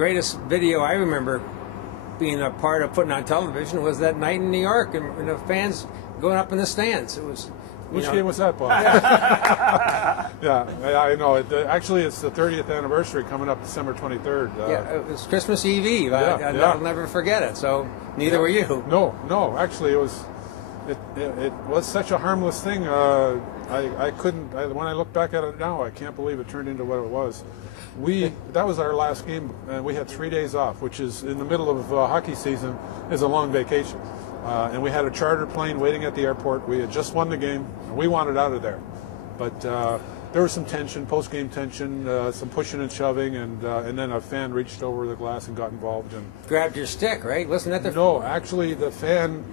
Greatest video I remember being a part of putting on television was that night in New York, and the fans going up in the stands. It was. Which game was that, Bob? Yeah, I know. Actually, it's the 30th anniversary coming up December 23rd. Yeah, it was Christmas Eve. I'll never forget it. So neither were you. No. Actually, it was such a harmless thing. I couldn't. When I look back at it now, I can't believe it turned into what it was. That was our last game, and we had 3 days off, which is in the middle of hockey season is a long vacation. And we had a charter plane waiting at the airport. We had just won the game, and we wanted out of there. But there was some tension, post-game tension, some pushing and shoving, and then a fan reached over the glass and got involved. And grabbed your stick, right? Wasn't that the... No, actually, the fan,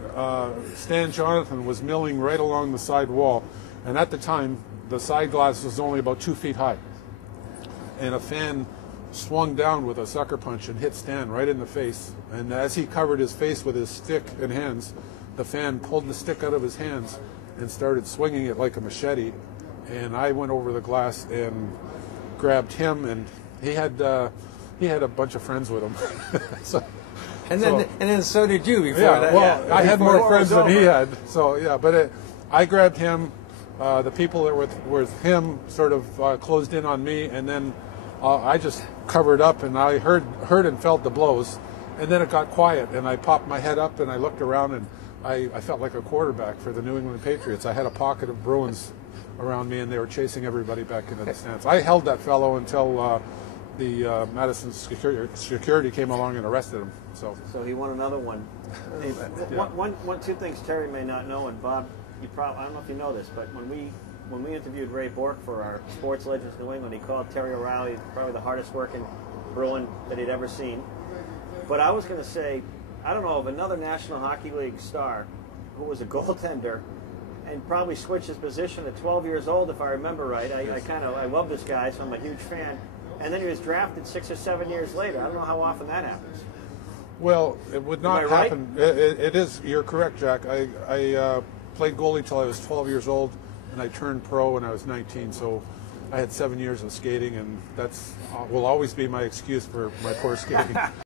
Stan Jonathan, was milling right along the side wall. And at the time, the side glass was only about 2 feet high. And a fan swung down with a sucker punch and hit Stan right in the face. And as he covered his face with his stick and hands, the fan pulled the stick out of his hands and started swinging it like a machete. And I went over the glass and grabbed him, and he had a bunch of friends with him. And then so did you before that. Well, I had more friends than he had. So yeah, but I grabbed him. The people that were with him sort of closed in on me, and then I just covered up, and I heard and felt the blows, and then it got quiet, and I popped my head up and I looked around, and I felt like a quarterback for the New England Patriots. I had a pocket of Bruins around me, and they were chasing everybody back into the stands. I held that fellow until the Madison security came along and arrested him. So he won another one. Hey, two things Terry may not know, and Bob, I don't know if you know this, but when we interviewed Ray Burke for our Sports Legends New England, he called Terry O'Reilly probably the hardest working Bruin that he'd ever seen. But I was going to say, I don't know of another National Hockey League star who was a goaltender and probably switched his position at 12 years old, if I remember right. I love this guy, so I'm a huge fan. And then he was drafted 6 or 7 years later. I don't know how often that happens. Well, it would not happen. Right? It is. You're correct, Jack. I played goalie till I was 12 years old, and I turned pro when I was 19. So I had 7 years of skating, and that's will always be my excuse for my poor skating.